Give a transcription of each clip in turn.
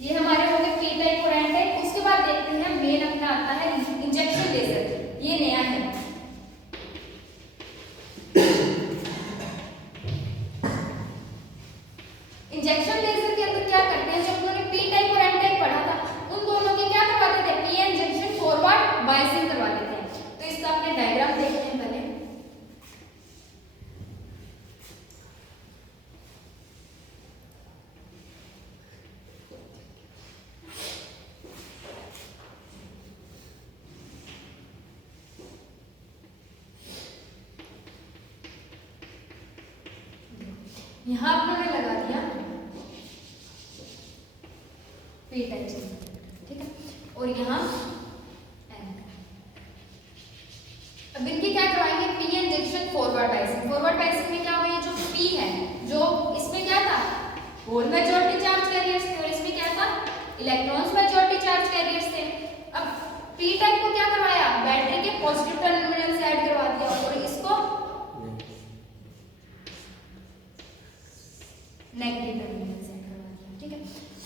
ये हमारे हो गए पी टाइप और एन टाइप। उसके बाद देखते हैं मेन अपना आता है इंजेक्शन लेजर, ये नया है। इंजेक्शन लेजर के अंदर क्या करते हैं, जब उन्होंने पी टाइप और एन टाइप पढ़ा था, उन दोनों के क्या करवाते थे, पी इंजेक्शन फॉरवर्ड बायसिंग करवाते थे। तो इसका अपने डायग्राम देखते हैं पहले। यहाँ आपने लगा दिया पी टाइप, ठीक है, और यहाँ एन। अब इनके क्या करवाएंगे, P injection forward biasing. Forward biasing में क्या हुआ, ये जो पी है, जो इसमें क्या था, होल मेजॉरिटी चार्ज कैरियर्स थे, और इसमें क्या था, इलेक्ट्रॉन्स मेजॉरिटी चार्ज कैरियर्स थे। अब पी टाइप को क्या करवाया, बैटरी के पॉजिटिव टर्मिनल से ऐड करवा दिया, और इसको नेगेटिव टर्मिनल से करवा दिया, ठीक है।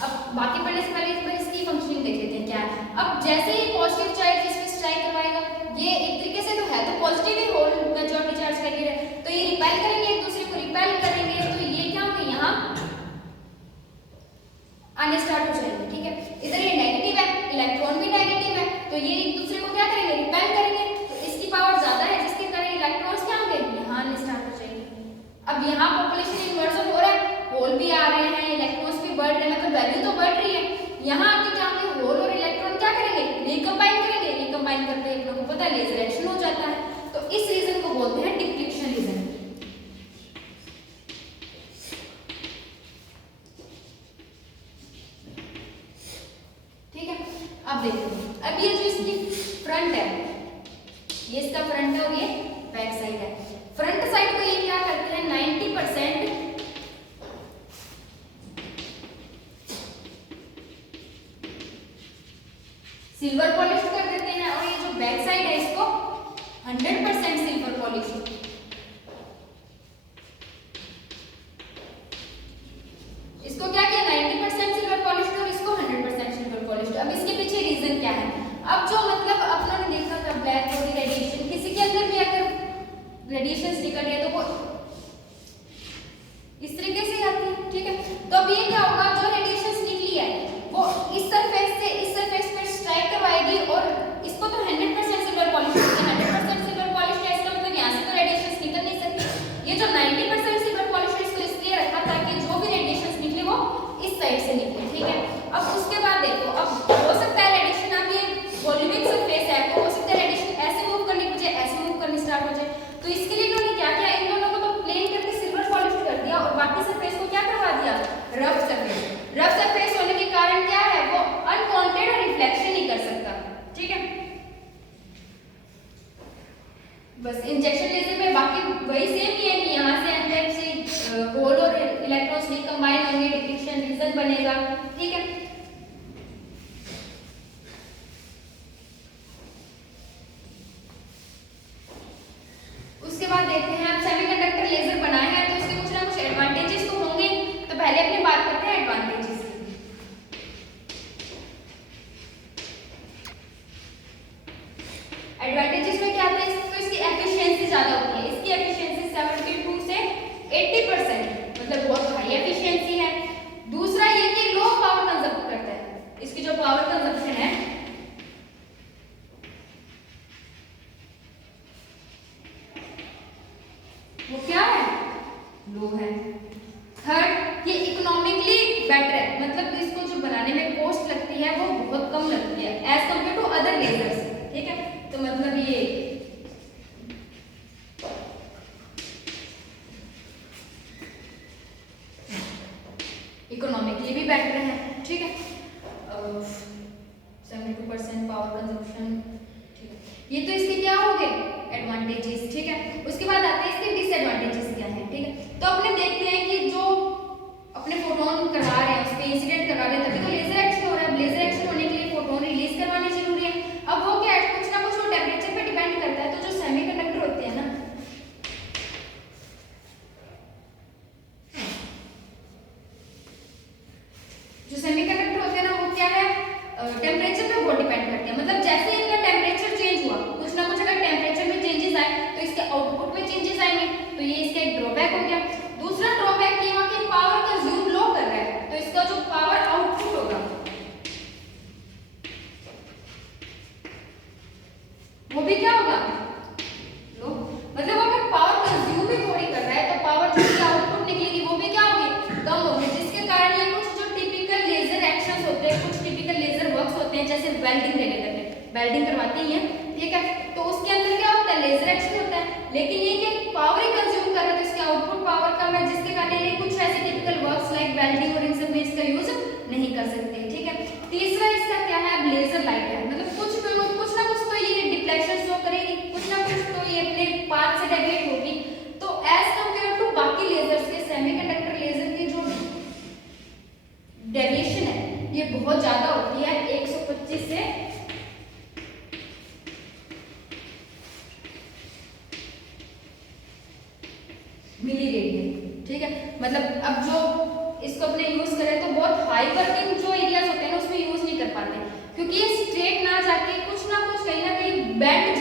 अब बाकी पढ़ने से पहले इस बार इसकी फंक्शनिंग देख लेते हैं क्या है। अब जैसे ही पॉजिटिव चार्ज इसमें स्ट्राइक करवाएगा, ये एक तरीके से तो है तो पॉजिटिव ही होल मेजॉरिटी चार्ज कैरियर है, तो ये रिपेल करेंगे, एक दूसरे को रिपेल करेंगे, तो ये क्या होंगे, यहाँ आने स्टार्ट हो जाएंगे, ठीक है। इधर ये नेगेटिव है, इलेक्ट्रॉन भी नेगेटिव है, तो ये एक दूसरे को क्या करेंगे, रिपेल करेंगे, तो इसकी पावर ज्यादा है, जिसके कारण इलेक्ट्रॉन्स क्या होंगे, यहाँ आने स्टार्ट हो जाएंगे। अब यहाँ पॉपुलेशन इन्वर्जन हो रहा है, होल भी आ रहे हैं, इलेक्ट्रॉन्स भी बढ़ रहे हैं, मतलब वैल्यू तो बढ़ रही है। यहाँ आके क्या होंगे, होल और इलेक्ट्रॉन क्या करेंगे, रिकंबाइन करेंगे, रिकंबाइन करते हैं, लोगों को पता है लेजर एक्शन हो जाता है। तो इस रीजन को बोलते हैं डिप्लीशन रीजन, ठीक है। अब देखो, अब ये जो इसकी फ्रंट है, ये इसका फ्रंट है और ये बैक साइड है। फ्रंट साइड को ये क्या करते हैं, 90% सिल्वर पॉलिश कर देते हैं, और ये जो बैक साइड है इसको 100% सिल्वर पॉलिश। इसको क्या किया, 90% सिल्वर पॉलिश और इसको 100% सिल्वर पॉलिश। अब इसके पीछे रीजन क्या है, अब जो मतलब अपना ने देखा था ब्लैक बॉडी रेडिएशन, किसी के अंदर भी अगर रेडिएशन निकल रही है तो वो इस तरीके से आती है, ठीक है। तो अब ये क्या होगा, जो रेडिएशन निकली है वो इस सरफेस से इस सरफेस पर स्ट्राइक करवाएगी, और इसको तो 100% सिल्वर पॉलिश होती है, 100% सिल्वर पॉलिश है, इसका मतलब यहाँ से तो रेडिएशन निकल नहीं सकती। ये जो 90% सिल्वर पॉलिश है, इसको इसलिए रखा ताकि जो भी रेडिएशन निकले वो इस साइड से निकले, ठीक है। अब उसके बाद देखो, अब हो सकता है रेडिएशन, अब ये वॉल्यूमिक सरफेस है, तो हो सकता है रेडिएशन ऐसे मूव करने की बजाय ऐसे मूव करनी स्टार्ट हो जाए। तो इसके लिए इन्होंने क्या किया, इन दोनों को तो प्लेन करके सिल्वर पॉलिश कर दिया, और बाकी सरफेस को क्या करवा दिया, रफ सरफेस। रफ सरफेस होने के कारण क्या है, वो अनवांटेड और रिफ्लेक्शन नहीं कर सकता, ठीक है। बस इंजेक्शन लेजर में बाकी वही सेम ही है कि यहाँ से एन टाइप से होल और इलेक्ट्रॉन्स रिकंबाइन होंगे, डिप्लीशन रीजन बनेगा, ठीक है। उसके बाद देखते हैं, आप सेमीकंडक्टर लेजर बनाए हैं तो इसके कुछ ना कुछ एडवांटेजेस तो होंगे, तो पहले अपनी बात करते हैं एडवांटेजेस की। एडवांटेजेस में क्या आता है, तो इसकी एफिशिएंसी ज्यादा होती है, इसकी एफिशिएंसी 72 से 80%, मतलब बहुत हाई एफिशिएंसी है। दूसरा ये कि लो पावर कंजप्ट करता है, इसकी जो पावर कंजप्शन है वो क्या है, लो है। थर्ड, ये इकोनॉमिकली बेटर है, मतलब इसको जो बनाने में कॉस्ट लगती है वो बहुत कम लगती है as compare to other ledgers, ठीक है। तो मतलब ये इकोनॉमिकली भी बेटर है, ठीक है। 72% पावर कंजप्शन, ठीक है। ये तो इसके क्या हो गए एडवांटेजेस, ठीक है। उसके बाद आते हैं इसके डिसएडवांटेजेस क्या है, ठीक है। तो अपने देखते हैं कि जो अपने फोटोन करा रहे हैं उस पे इंसिडेंट करा रहे हैं, तभी तो लेजर एक्शन हो रहा है। लेजर एक्शन होने के लिए फोटोन रिलीज करवानी जरूरी है। अब वो क्या है, कुछ ना कुछ वो टेम्परेचर पे डिपेंड करता है। तो जो सेमीकंडक्टर होते हैं ना, जो सेमीकंडक्टर होते हैं ना टेम्परेचर पे बहुत डिपेंड करते हैं। मतलब जैसे इनका टेम्परेचर चेंज हुआ, कुछ ना कुछ अगर टेम्परेचर में चेंजेस आए तो इसके आउटपुट में चेंजेस आएंगे, तो ये इसका एक ड्रॉबैक हो गया। दूसरा ड्रॉबैक ये हुआ कि पावर कंज्यूम लो कर रहा है, तो इसका जो पावर आउटपुट होगा वो भी क्या होगा, लो। मतलब अगर पावर कंज्यूम भी थोड़ी कर रहा है तो पावर जो आउटपुट निकलेगी वो भी क्या होगी, कम होगी, जिसके कारण ये कुछ जो टिपिकल लेजर एक्शंस होते हैं, कुछ टिपिकल लेजर वर्क्स होते हैं, जैसे वेल्डिंग वेल्डिंग करवाते ही हैं, ठीक है, तो उसके अंदर क्या होता है, लेजर एक्शन होता है, लेकिन ये कि पावर ही कंज्यूम कर रहा है तो इसके आउटपुट पावर कम है, जिसके कारण ये कुछ ऐसे टिपिकल वर्क्स लाइक वेल्डिंग और इन सब में इसका यूज नहीं कर सकते, ठीक है। तीसरा इसका क्या है, अब लेजर लाइट है, मतलब कुछ ना कुछ तो ये डिफ्लेक्शन शो करेगी, कुछ ना कुछ तो ये अपने पाथ से डेविएट होगी, तो एज कंपेयर टू बाकी लेजर्स के सेमीकंडक्टर लेजर की जो डेविएशन है ये बहुत ज्यादा होती है, 125 से मिली रेडियन, ठीक है। मतलब अब जो इसको अपने यूज करें तो बहुत हाई वर्किंग जो एरियाज होते हैं ना उसमें यूज नहीं कर पाते, क्योंकि ये स्ट्रेट ना जाके कुछ ना कुछ कहीं ना कहीं बेंड